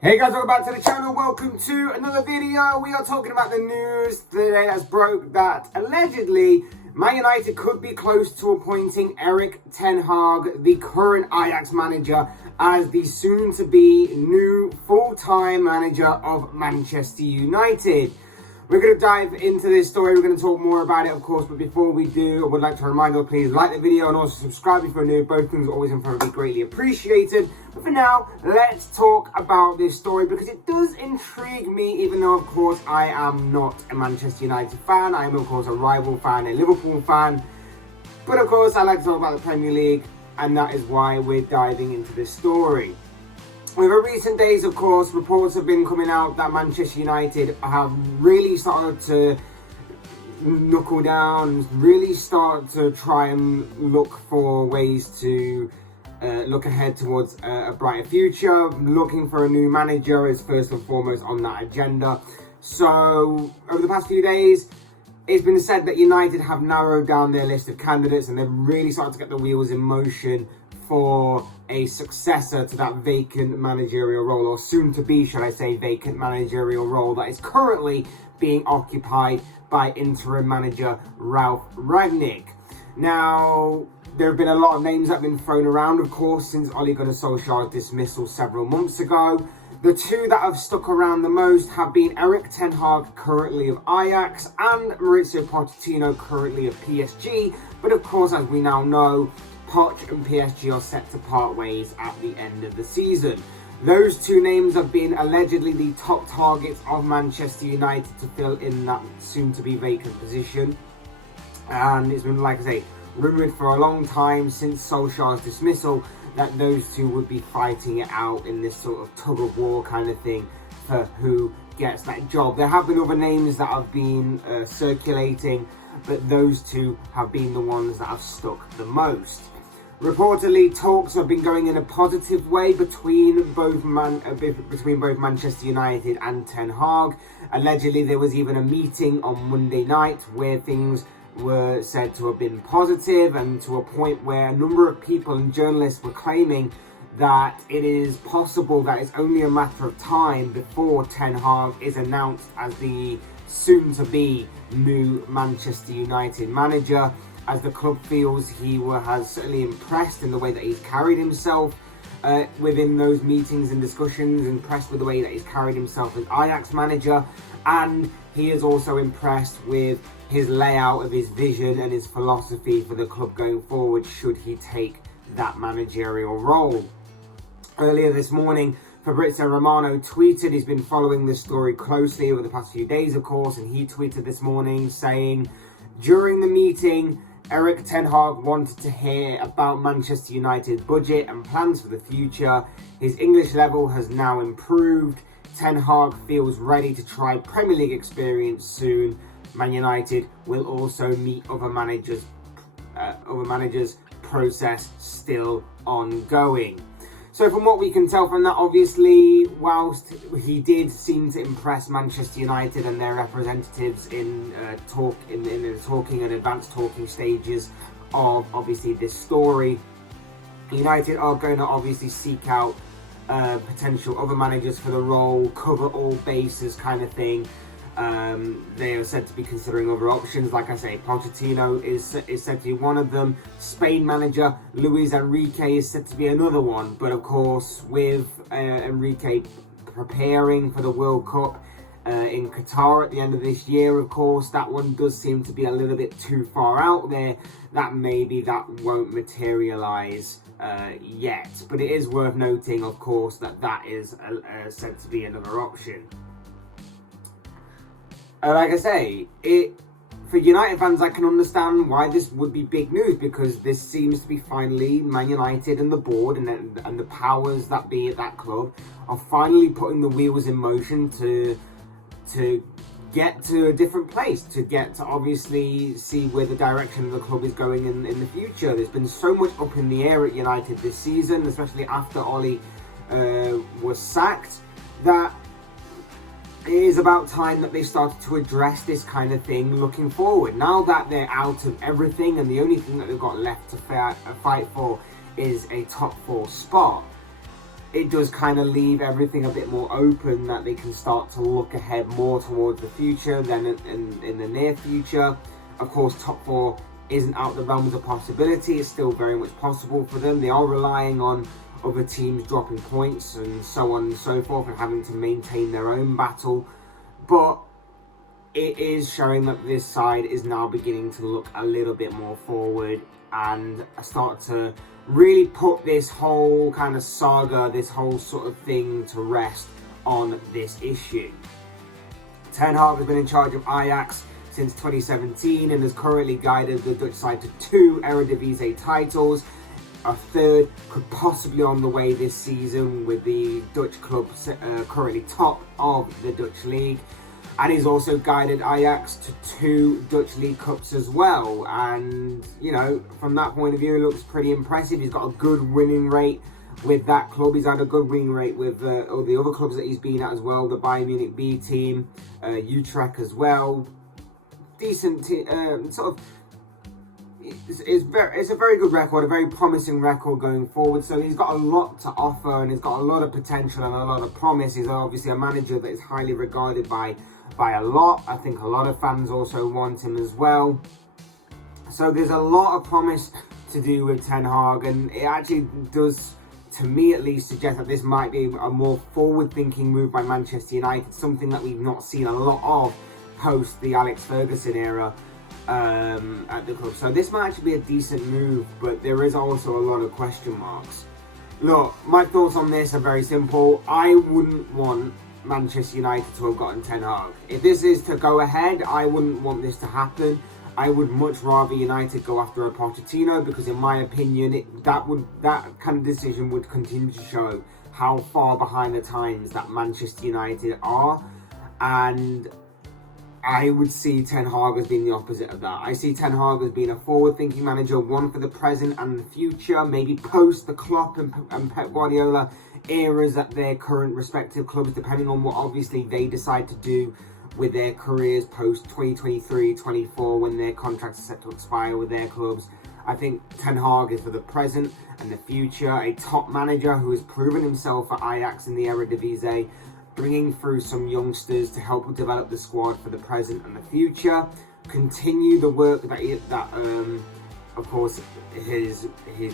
Hey guys, welcome back to the channel. Welcome to another video. We are talking about the news today that's broke that allegedly Man United could be close to appointing Erik ten Hag, the current Ajax manager, as the soon-to-be new full-time manager of Manchester United. We're going to dive into this story. We're going to talk more about it, of course, but before we do, I would like to remind you, please like the video and also subscribe if you're new. Both things are always incredibly greatly appreciated. But for now, let's talk about this story because it does intrigue me, even though, of course, I am not a Manchester United fan. I am, of course, a rival fan, a Liverpool fan. But, of course, I like to talk about the Premier League, and that is why we're diving into this story. Over recent days, of course, reports have been coming out that Manchester United have really started to knuckle down, really start to try and look for ways to look ahead towards a brighter future. Looking for a new manager is first and foremost on that agenda. So, over the past few days, it's been said that United have narrowed down their list of candidates and they've really started to get the wheels in motion for a successor to that vacant managerial role, or soon to be, shall I say, vacant managerial role that is currently being occupied by interim manager Ralf Rangnick. Now, there have been a lot of names that have been thrown around, of course, since Ole Gunnar Solskjaer's dismissal several months ago. The two that have stuck around the most have been Erik ten Hag, currently of Ajax, and Mauricio Pochettino, currently of PSG. But of course, as we now know, Poch and PSG are set to part ways at the end of the season. Those two names have been allegedly the top targets of Manchester United to fill in that soon-to-be vacant position. And it's been, like I say, rumoured for a long time since Solskjaer's dismissal that those two would be fighting it out in this sort of tug-of-war kind of thing for who gets that job. There have been other names that have been circulating, but those two have been the ones that have stuck the most. Reportedly, talks have been going in a positive way between both Manchester United and Ten Hag. Allegedly, there was even a meeting on Monday night where things were said to have been positive, and to a point where a number of people and journalists were claiming that it is possible that it's only a matter of time before Ten Hag is announced as the soon-to-be new Manchester United manager, as the club feels he has certainly impressed in the way that he's carried himself within those meetings and discussions, impressed with the way that he's carried himself as Ajax manager, and he is also impressed with his layout of his vision and his philosophy for the club going forward should he take that managerial role. Earlier this morning, Fabrizio Romano tweeted, he's been following this story closely over the past few days, of course, and he tweeted this morning saying, during the meeting, Erik ten Hag wanted to hear about Manchester United's budget and plans for the future. His English level has now improved. Ten Hag feels ready to try Premier League experience soon. Man United will also meet other managers, process still ongoing. So from what we can tell from that, obviously, whilst he did seem to impress Manchester United and their representatives in the talking and advanced talking stages of obviously this story, United are going to obviously seek out potential other managers for the role, cover all bases kind of thing. They are said to be considering other options. Like I say, Pochettino is said to be one of them. Spain manager Luis Enrique is said to be another one. But of course, with Enrique preparing for the World Cup in Qatar at the end of this year, of course, that one does seem to be a little bit too far out there. That maybe that won't materialise yet. But it is worth noting, of course, that is said to be another option. Like I say, for United fans, I can understand why this would be big news, because this seems to be finally Man United and the board and the powers that be at that club are finally putting the wheels in motion to get to a different place, to get to obviously see where the direction of the club is going in the future. There's been so much up in the air at United this season, especially after Ole was sacked, that it is about time that they started to address this kind of thing looking forward. Now that they're out of everything and the only thing that they've got left to fight for is a top 4 spot, it does kind of leave everything a bit more open, that they can start to look ahead more towards the future than in the near future. Of course, top four isn't out the realms of possibility. It's still very much possible for them. They are relying on other teams dropping points and so on and so forth, and having to maintain their own battle. But it is showing that this side is now beginning to look a little bit more forward and start to really put this whole kind of saga, this whole sort of thing to rest on this issue. Ten Hag has been in charge of Ajax since 2017 and has currently guided the Dutch side to 2 Eredivisie titles. A third could possibly on the way this season, with the Dutch club currently top of the Dutch league. And he's also guided Ajax to 2 Dutch League Cups as well. And, you know, from that point of view, it looks pretty impressive. He's got a good winning rate with that club. He's had a good winning rate with all the other clubs that he's been at as well. The Bayern Munich B team, Utrecht as well. Decent, sort of, it's a very good record, a very promising record going forward. So he's got a lot to offer, and he's got a lot of potential and a lot of promise. He's obviously a manager that is highly regarded by a lot. I think a lot of fans also want him as well. So there's a lot of promise to do with Ten Hag, and it actually does, to me at least, suggest that this might be a more forward-thinking move by Manchester United, something that we've not seen a lot of post the Alex Ferguson era at the club. So this might actually be a decent move, but there is also a lot of question marks. Look, my thoughts on this are very simple. I wouldn't want Manchester United to have gotten Ten Hag. If this is to go ahead, I wouldn't want this to happen. I would much rather United go after a Pochettino, because in my opinion, that kind of decision would continue to show how far behind the times that Manchester United are. And I would see Ten Hag as being the opposite of that. I see Ten Hag as being a forward-thinking manager, one for the present and the future, maybe post the Klopp and Pep Guardiola eras at their current respective clubs, depending on what obviously they decide to do with their careers post 2023-24, when their contracts are set to expire with their clubs. I think Ten Hag is for the present and the future, a top manager who has proven himself at Ajax in the Eredivisie, bringing through some youngsters to help develop the squad for the present and the future. Continue the work that of course his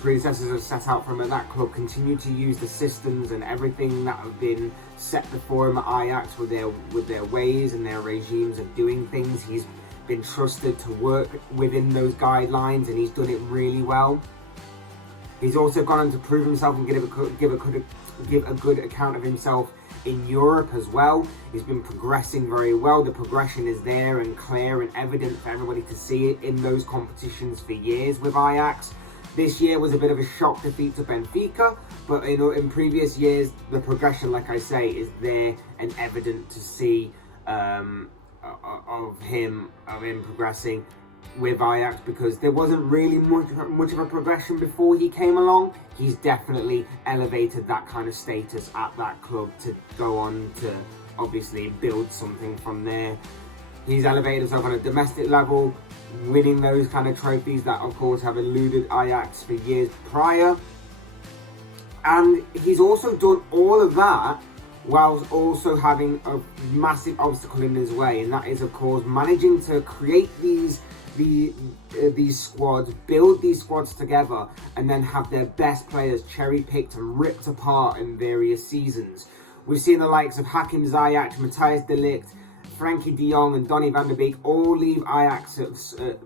predecessors have set out for him at that club. Continue to use the systems and everything that have been set before him at Ajax with their ways and their regimes of doing things. He's been trusted to work within those guidelines, and he's done it really well. He's also gone on to prove himself and give a good account of himself in Europe as well. He's been progressing very well. The progression is there and clear and evident for everybody to see it in those competitions for years with Ajax. This year was a bit of a shock defeat to Benfica, but in previous years, the progression, like I say, is there and evident to see of him progressing with Ajax, because there wasn't really much of a progression before he came along. He's definitely elevated that kind of status at that club to go on to obviously build something from there. He's elevated himself on a domestic level, winning those kind of trophies that of course have eluded Ajax for years prior. And he's also done all of that whilst also having a massive obstacle in his way, and that is of course managing to create these squads, build these squads together, and then have their best players cherry-picked and ripped apart in various seasons. We've seen the likes of Hakim Ziyech, Matthijs de Ligt, Frankie de Jong and Donny van der Beek all leave Ajax at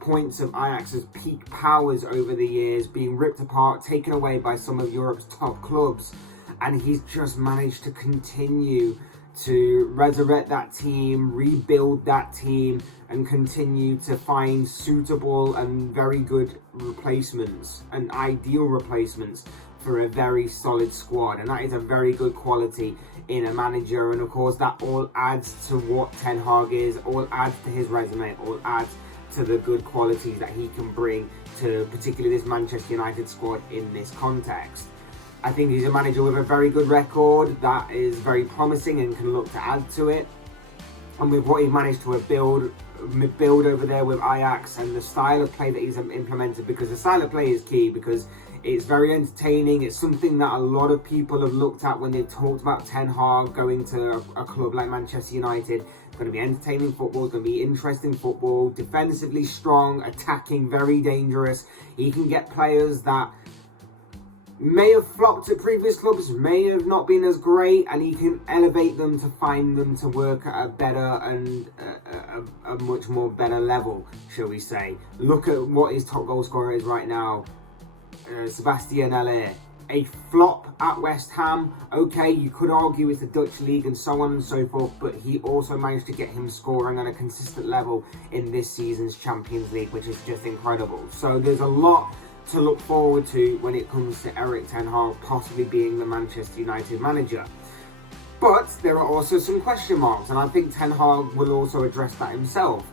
points of Ajax's peak powers over the years, being ripped apart, taken away by some of Europe's top clubs. And he's just managed to continue to resurrect that team, rebuild that team, and continue to find suitable and very good replacements and ideal replacements for a very solid squad. And that is a very good quality in a manager, and of course that all adds to what Ten Hag is, all adds to his resume, all adds to the good qualities that he can bring to particularly this Manchester United squad in this context. I think he's a manager with a very good record that is very promising and can look to add to it. And with what he's managed to build over there with Ajax and the style of play that he's implemented, because the style of play is key, because It's very entertaining. It's something that a lot of people have looked at when they've talked about Ten Hag going to a club like Manchester United. It's going to be entertaining football. It's going to be interesting football. Defensively strong, attacking, very dangerous. He can get players that may have flopped at previous clubs, may have not been as great, and he can elevate them to find them to work at a better and a much more better level, shall we say. Look at what his top goal scorer is right now, Sebastian Haller. A flop at West Ham. Okay, you could argue it's the Dutch league and so on and so forth, but he also managed to get him scoring on a consistent level in this season's Champions League, which is just incredible. So there's a lot to look forward to when it comes to Erik ten Hag possibly being the Manchester United manager. But there are also some question marks, and I think Ten Hag will also address that himself.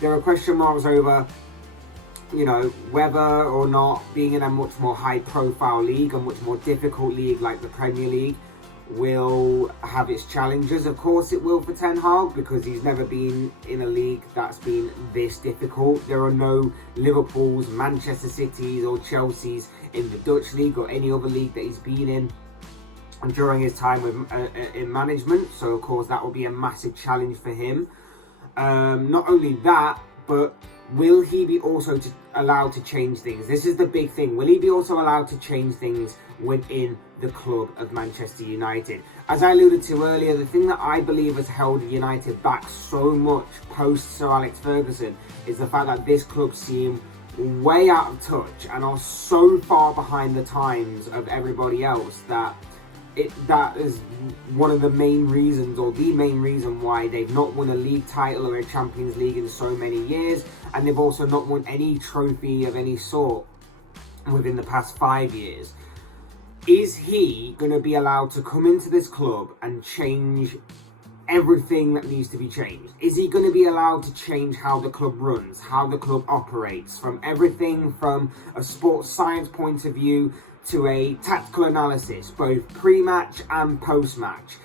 There are question marks over, you know, whether or not being in a much more high-profile league, a much more difficult league like the Premier League, will have its challenges. Of course it will for Ten Hag, because he's never been in a league that's been this difficult. There are no Liverpools, Manchester Cities or Chelseas in the Dutch league or any other league that he's been in during his time with in management. So of course that will be a massive challenge for him. Not only that, but will he be also allowed to change things? This is the big thing. Will he be also allowed to change things within the club of Manchester United? As I alluded to earlier, the thing that I believe has held United back so much post Sir Alex Ferguson is the fact that this club seem way out of touch and are so far behind the times of everybody else that that is one of the main reasons, or the main reason, why they've not won a league title or a Champions League in so many years, and they've also not won any trophy of any sort within the past 5 years. Is he going to be allowed to come into this club and change everything that needs to be changed? Is he going to be allowed to change how the club runs, how the club operates, from everything from a sports science point of view to a tactical analysis, both pre-match and post-match?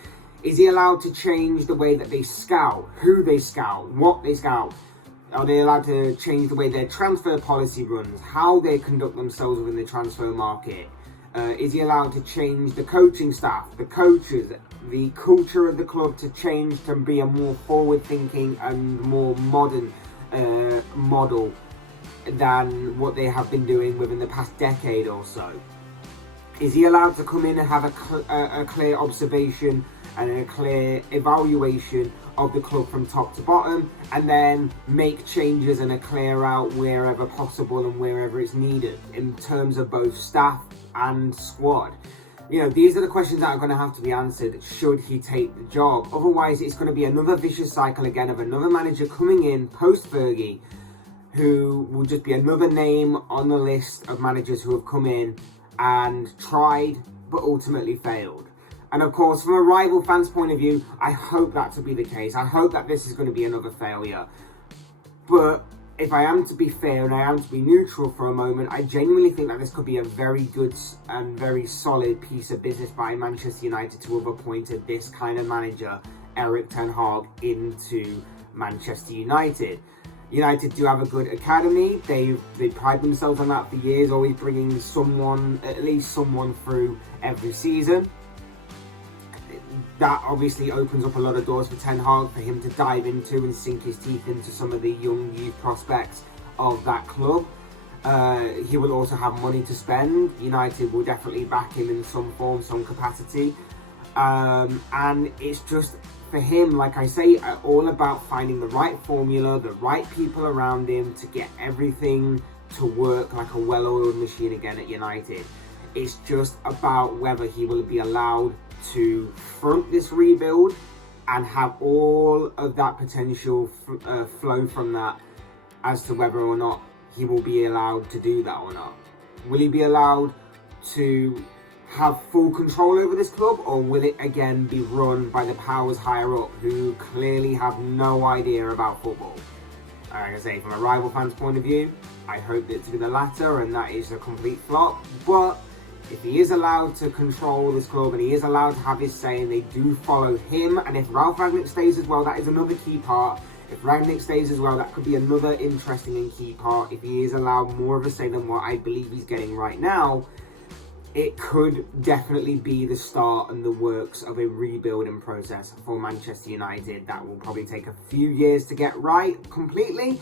Is he allowed to change the way that they scout, who they scout, what they scout? Are they allowed to change the way their transfer policy runs, how they conduct themselves within the transfer market? Is he allowed to change the coaching staff, the coaches, the culture of the club to change to be a more forward-thinking and more modern model than what they have been doing within the past decade or so? Is he allowed to come in and have a clear observation and a clear evaluation of the club from top to bottom, and then make changes and a clear out wherever possible and wherever it's needed in terms of both staff and squad? You know, these are the questions that are going to have to be answered should he take the job. Otherwise, it's going to be another vicious cycle again of another manager coming in post-Fergie, who will just be another name on the list of managers who have come in and tried but ultimately failed. And of course, from a rival fan's point of view, I hope that to be the case. I hope that this is going to be another failure. But if I am to be fair and I am to be neutral for a moment, I genuinely think that this could be a very good and very solid piece of business by Manchester United to have appointed this kind of manager, Erik ten Hag, into Manchester United. United do have a good academy. They pride themselves on that for years, always bringing someone, at least someone, through every season. That obviously opens up a lot of doors for Ten Hag, for him to dive into and sink his teeth into some of the young youth prospects of that club. He will also have money to spend. United will definitely back him in some form, some capacity. And it's just, for him, like I say, all about finding the right formula, the right people around him to get everything to work like a well-oiled machine again at United. It's just about whether he will be allowed to front this rebuild and have all of that potential flow from that, as to whether or not he will be allowed to do that or not. Will he be allowed to have full control over this club, or will it again be run by the powers higher up who clearly have no idea about football? Like I say, from a rival fan's point of view, I hope that to be the latter and that is a complete flop. But if he is allowed to control this club and he is allowed to have his say and they do follow him, and if Ralph Rangnick stays as well, that is another key part. If Rangnick stays as well, that could be another interesting and key part. If he is allowed more of a say than what I believe he's getting right now, it could definitely be the start and the works of a rebuilding process for Manchester United that will probably take a few years to get right completely,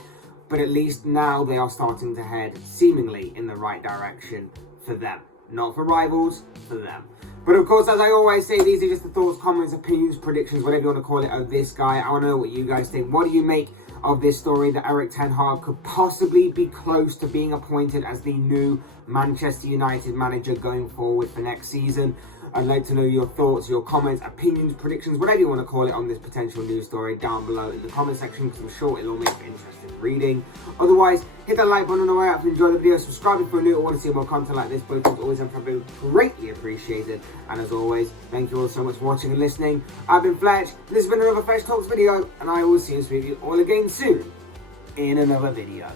but at least now they are starting to head seemingly in the right direction for them. Not for rivals, for them. But of course, as I always say, these are just the thoughts, comments, opinions, predictions, whatever you want to call it, of this guy. I want to know what you guys think. What do you make of this story that Erik ten Hag could possibly be close to being appointed as the new Manchester United manager going forward for next season? I'd like to know your thoughts, your comments, opinions, predictions, whatever you want to call it on this potential news story down below in the comment section, because I'm sure it'll make for interesting reading. Otherwise, hit that like button on the way out if you enjoyed the video, subscribe if you're new or want to see more content like this, but always have been greatly appreciated. And as always, thank you all so much for watching and listening. I've been Fletch, this has been another Fletch Talks video, and I will see you all again soon in another video.